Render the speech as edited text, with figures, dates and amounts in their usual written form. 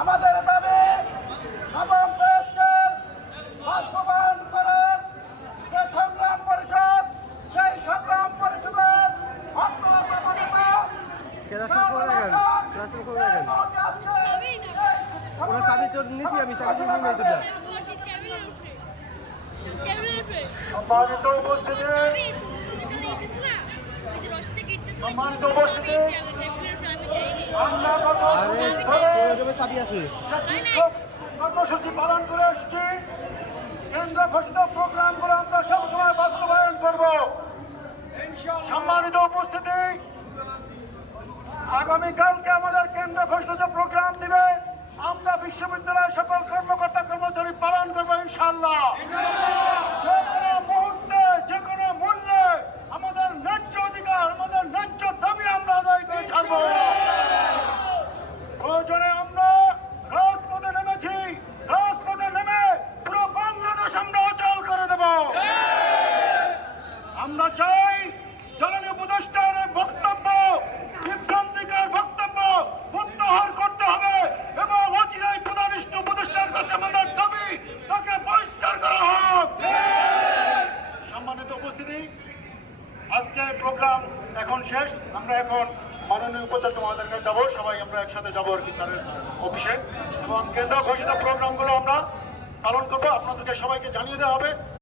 আমাদের দাবি নবম পে স্কেল বাস্তবায়ন করার যে সংগ্রাম পরিষদ, সেই সংগ্রাম পরিষদের অন্যতম নেতা সম্মানিত উপস্থিতি, সম্মানিত উপস্থিতি, আমরা কর্মসূচি পালন করে এসেছি। কেন্দ্র ঘোষিত প্রোগ্রামগুলো আমরা সবসময় বাস্তবায়ন করব। সম্মানিত উপস্থিতি, আগামীকালকে আমাদের কেন্দ্র ঘোষিত যে প্রোগ্রাম দিবে, আমরা বিশ্ববিদ্যালয়ের সকল কর্মকর্তা কর্মচারী পালন করবো ইনশাআল্লাহ। যে কোনো মুহূর্তে, যে কোনো মূল্যে আমাদের ন্যায্য অধিকার, আমাদের ন্যায্য দাবি আমরা আদায় করে ছাড়বো। প্রয়োজনে আমরা রাজপথে নেমেছি, রাজপথে নেমে পুরো বাংলাদেশ আমরা অচল করে দেব। আমরা চাই জ্বালানি উপদেষ্টার বক্তব্য, বিভ্রান্তিকর বক্তব্য প্রত্যাহার করতে হবে এবং অচিরেই প্রধানিষ্ঠ উপদেষ্টার কাছে আমাদের দাবি, তাকে বহিষ্কার করা হোক। সম্মানিত উপস্থিতি, আজকের প্রোগ্রাম এখন শেষ। আমরা এখন মাননীয় উপাচার্য মহোদয়ের কাছে যাবো, সবাই আমরা একসাথে যাবো আর কি স্যারের অফিসে, এবং কেন্দ্র ঘোষিত প্রোগ্রামগুলো আমরা পালন করবো। আপনাদেরকে সবাইকে জানিয়ে দেওয়া হবে।